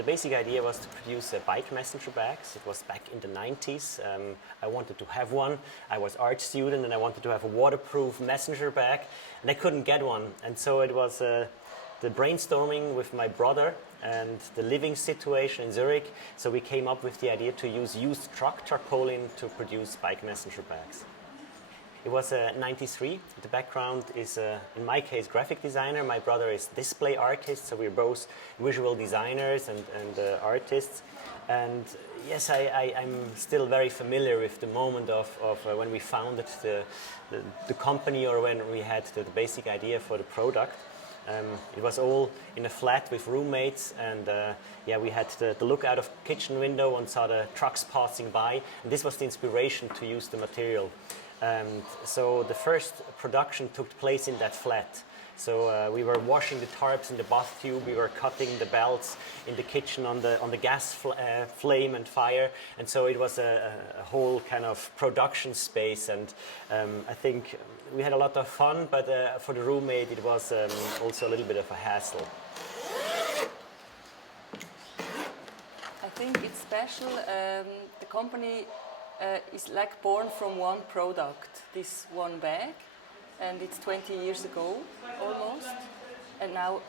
the basic idea was to produce bike messenger bags. It was back in the 90s. I wanted to have one. I was art student and I wanted to have a waterproof messenger bag, and I couldn't get one. And so it was the brainstorming with my brother and the living situation in Zurich. So we came up with the idea to use used truck tarpaulin to produce bike messenger bags. It was 93. The background is, in my case, graphic designer. My brother is display artist, so we're both visual designers and artists. And yes, I'm still very familiar with the moment of when we founded the company, or when we had the basic idea for the product. It was all in a flat with roommates, and yeah, we had the look out of kitchen window and saw the trucks passing by. And this was the inspiration to use the material. So the first production took place in that flat. So we were washing the tarps in the bath tube, we were cutting the belts in the kitchen on the gas flame and fire, and so it was a whole kind of production space. And I think we had a lot of fun, but for the roommate it was also a little bit of a hassle. I think it's special. The company is like born from one product, this one bag, and it's 20 years ago almost, and now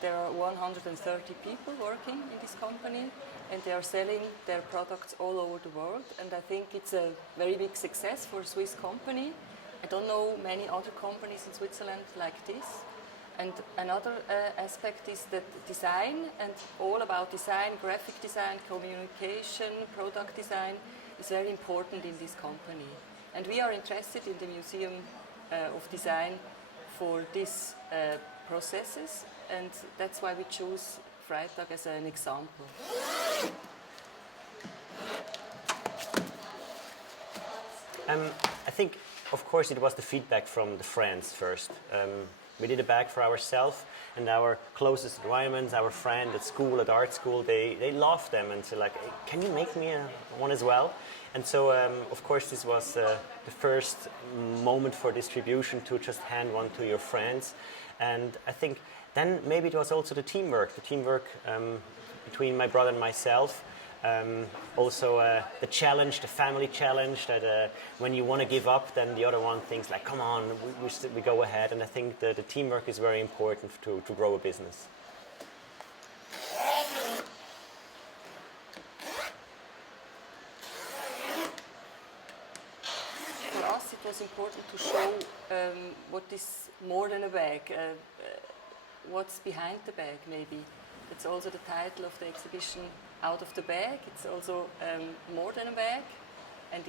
there are 130 people working in this company, and they are selling their products all over the world, and I think it's a very big success for a Swiss company. I don't know many other companies in Switzerland like this. And another aspect is that design, and all about design, graphic design, communication, product design, is very important in this company. And we are interested in the Museum of Design for these processes, and that's why we choose Freitag as an example. I think, of course, it was the feedback from the friends first. We did a bag for ourselves, and our closest environments, our friend at school, at art school, they loved them and said, like, hey, can you make me one as well? And so, of course, this was the first moment for distribution, to just hand one to your friends. And I think then maybe it was also the teamwork between my brother and myself. Also the challenge, the family challenge, that when you want to give up, then the other one thinks like, come on, we go ahead. And I think the teamwork is very important to grow a business. For us, it was important to show what is more than a bag, what's behind the bag maybe. It's also the title of the exhibition, Out of the Bag. It's also more than a bag, and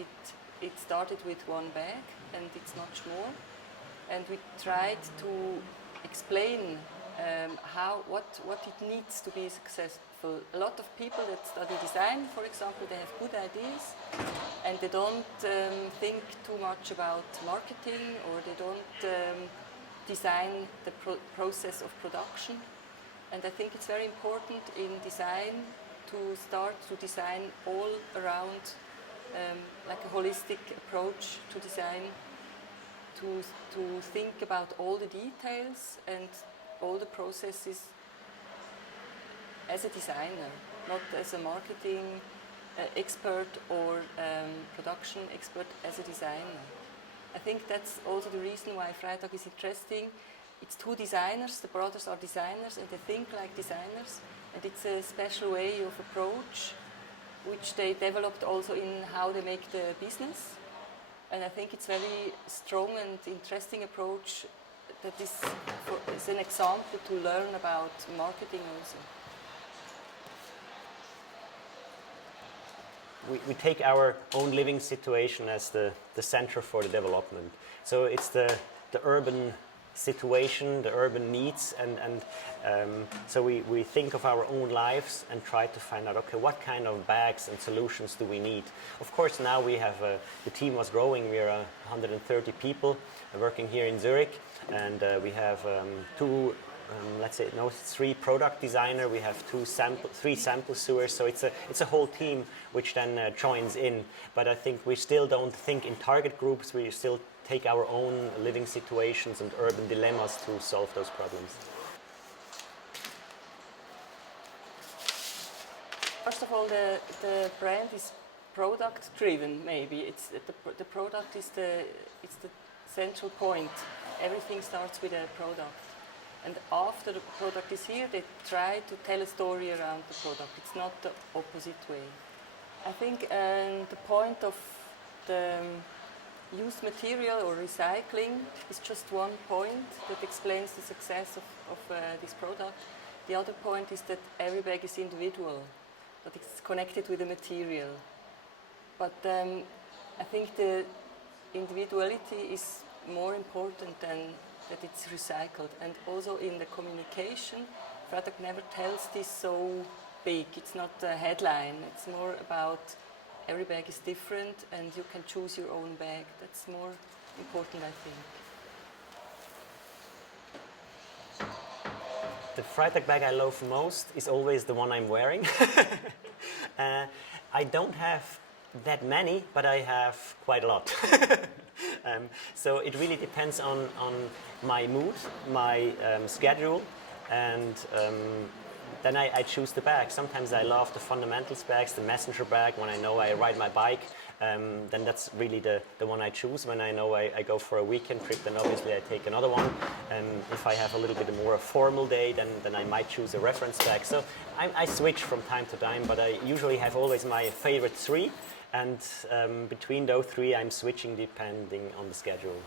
it started with one bag, and it's much more. And we tried to explain what it needs to be successful. A lot of people that study design, for example, they have good ideas, and they don't think too much about marketing, or they don't design the process of production. And I think it's very important in design to start to design all around, like a holistic approach to design, to think about all the details and all the processes as a designer, not as a marketing expert or production expert, as a designer. I think that's also the reason why Freitag is interesting. It's two designers, the brothers are designers, and they think like designers, and it's a special way of approach which they developed also in how they make the business. And I think it's very strong and interesting approach that is an example to learn about marketing also. We take our own living situation as the center for the development. So it's the urban situation, the urban needs, and so we think of our own lives and try to find out, okay, what kind of bags and solutions do we need? Of course, now we have, the team was growing, we are 130 people working here in Zurich, and we have three product designer, we have three sample sewers, so it's a whole team which then joins in. But I think we still don't think in target groups, we still take our own living situations and urban dilemmas to solve those problems. first of all, the brand is product driven. Maybe it's the product is the central point. Everything starts with a product, and after the product is here, they try to tell a story around the product. It's not the opposite way. I think the point of the used material or recycling is just one point that explains the success of this product. The other point is that every bag is individual, that it's connected with the material. But I think the individuality is more important than that it's recycled. And also in the communication, Freitag never tells this so big. It's not a headline. It's more about every bag is different and you can choose your own bag. That's more important, I think. The Freitag bag I love most is always the one I'm wearing. I don't have that many, but I have quite a lot. So it really depends on my mood, my schedule, and then I choose the bag. Sometimes I love the fundamentals bags, the messenger bag. When I know I ride my bike, then that's really the one I choose. When I know I go for a weekend trip, then obviously I take another one. If I have a little bit more a formal day, then I might choose a reference bag. So I switch from time to time, but I usually have always my favorite three. And between those three, I'm switching depending on the schedule.